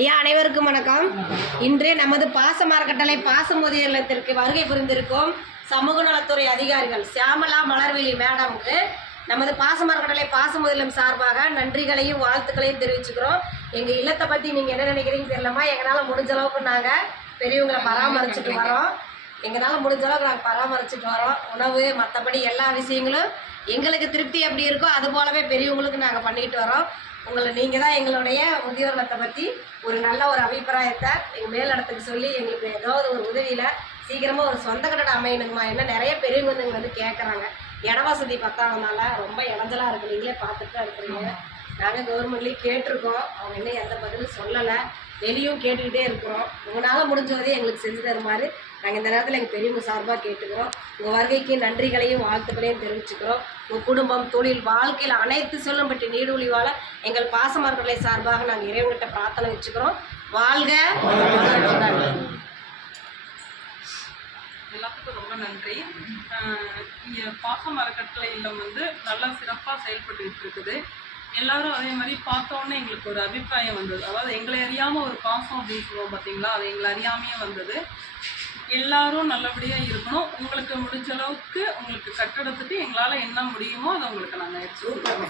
ஐயா, அனைவருக்கும் வணக்கம். இன்று நமது பாசமரக்கட்டளை பாசமுதியோர் இல்லத்திற்கு வருகை புரிந்திருக்கும் சமூக நலத்துறை அதிகாரிகள் சியாமலா மலர்விழி மேடமுக்கு நமது பாசமரக்கட்டளை பாசமுதியோர் இல்லம் சார்பாக நன்றிகளையும் வாழ்த்துக்களையும் தெரிவிச்சுக்கிறோம். எங்கள் இல்லத்தை பற்றி நீங்கள் என்ன நினைக்கிறீங்க தெரியலமா, எங்களால் முடிஞ்ச அளவுக்கு நாங்கள் பெரியவங்களை பராமரிச்சுட்டு வரோம். எங்களால் முடிஞ்ச அளவுக்கு நாங்கள் பராமரிச்சுட்டு வரோம். உணவு மற்றபடி எல்லா விஷயங்களும் எங்களுக்கு திருப்தி எப்படி இருக்கோ அது போலவே பெரியவங்களுக்கு நாங்கள் பண்ணிட்டு வரோம். நீங்கள் தான் எங்களுடைய முதியோர் இல்லத்தை பற்றி ஒரு நல்ல ஒரு அபிப்பிராயத்தை எங்கள் மேலிடத்துக்கு சொல்லி எங்களுக்கு ஏதாவது ஒரு உதவியில் சீக்கிரமாக ஒரு சொந்த கட்டடம் அமையணுங்கம்மா. என்ன நிறைய பெரியவங்க வந்து கேட்குறாங்க. இட வசதி பத்தாதனால ரொம்ப இடைஞ்சலாக இருக்குது. நீங்களே பார்த்துட்டு தான் இருக்கிறீங்க. நாங்கள் கவர்மெண்ட்லேயும் கேட்டிருக்கோம். அவங்க இன்னும் எந்த பதிலும் சொல்லலை. வெளியும் கேட்டுக்கிட்டே இருக்கிறோம். உங்களால் முடிஞ்சவதே எங்களுக்கு செஞ்சு தருமாறு நாங்கள் இந்த நேரத்தில் எங்கள் பெரியவங்க சார்பாக கேட்டுக்கிறோம். உங்கள் வருகைக்கு நன்றிகளையும் வாழ்த்துக்களையும் தெரிவிச்சுக்கிறோம். உங்கள் குடும்பம், தொழில், வாழ்க்கையில் அனைத்து சொல்லும் பற்றி நீடூழி வாழ எங்கள் பாசமரக்கட்டளை சார்பாக நாங்கள் இறைவன்கிட்ட பிரார்த்தனை வச்சுக்கிறோம். வாழ்க. எல்லாத்துக்கும் ரொம்ப நன்றி. இங்கே பாசமரக்கட்டளை இல்லம் வந்து நல்லா சிறப்பாக செயல்பட்டுக்கிட்டு இருக்குது. எல்லோரும் அதே மாதிரி பார்த்தோன்னே எங்களுக்கு ஒரு அபிப்பிராயம் வந்தது. அதாவது எங்களை அறியாமல் ஒரு பாசம் அப்படின்னு சொல்லுவோம் பார்த்தீங்களா, அது எங்களை அறியாமையே வந்தது. எல்லோரும் நல்லபடியாக இருக்கணும். உங்களுக்கு முடிஞ்ச அளவுக்கு உங்களுக்கு கட்டடத்துக்கு எங்களால் என்ன முடியுமோ அதை உங்களுக்கு நாங்கள் எடுத்துக்கிறோம்.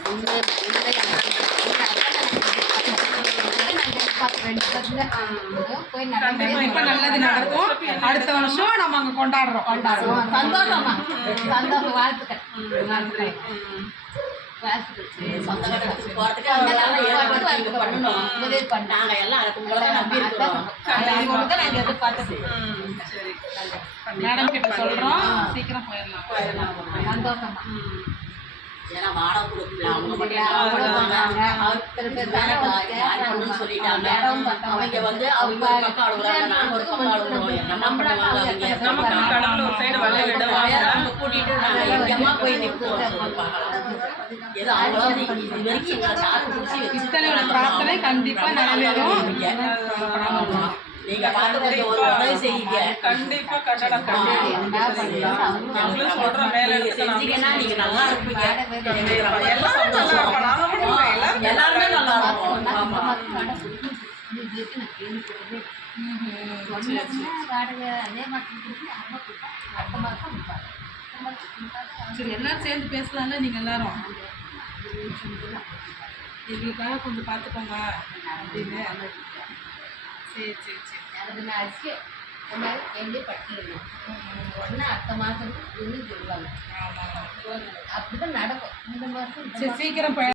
கண்டிப்பா நல்லது நடக்கும். அடுத்த வருஷம் நம்ம அங்க கொண்டாடுறோம். சந்தோஷமா சந்தோஷம். வாழ்த்துக்கள். நன்றி. மேடம் கிட்ட சொல்றோம், சீக்கிரம் போயிடலாம். சந்தோஷமா. ஏன்னா வாடகை கொடுக்கல, அவங்க சொல்லிட்டாங்க. அவங்க வந்து அவங்க ஒரு பக்கம் அழுகுறாங்க, நாங்கள் ஒரு பக்கம் அழுகுறோம். நம்ம கூட்டிட்டு நாங்கள் எங்கம்மா போய் நிற்போம். ஏதோ அவங்களாம் இது வரைக்கும் எங்களை தாக்கு பிடிச்சி இத்தனையோட பிரார்த்தனை கண்டிப்பா நிறைவேறும். நீங்க பார்த்து கொஞ்சம் ஒரு உதவி செய்யுங்க. கண்டிப்பா கட்டடம் செஞ்சீங்கன்னா நீங்க நல்லா இருப்பீங்க. எல்லாருமே நல்லா இருக்கும். சரி, எல்லாரும் சேர்ந்து பேசலாம்ல. நீங்க எல்லாரும் எங்களுக்காக கொஞ்சம் பார்த்துக்கோங்க அப்படின்னு. சரி சரி சரி. அதுக்கு அரிசி எங்கே பட்டிருக்கணும். ஒன்று அடுத்த மாதம் இன்னும் சொல்லுவாங்க. அப்படிதான் நடக்கும். இந்த மாதம் சரி, சீக்கிரம்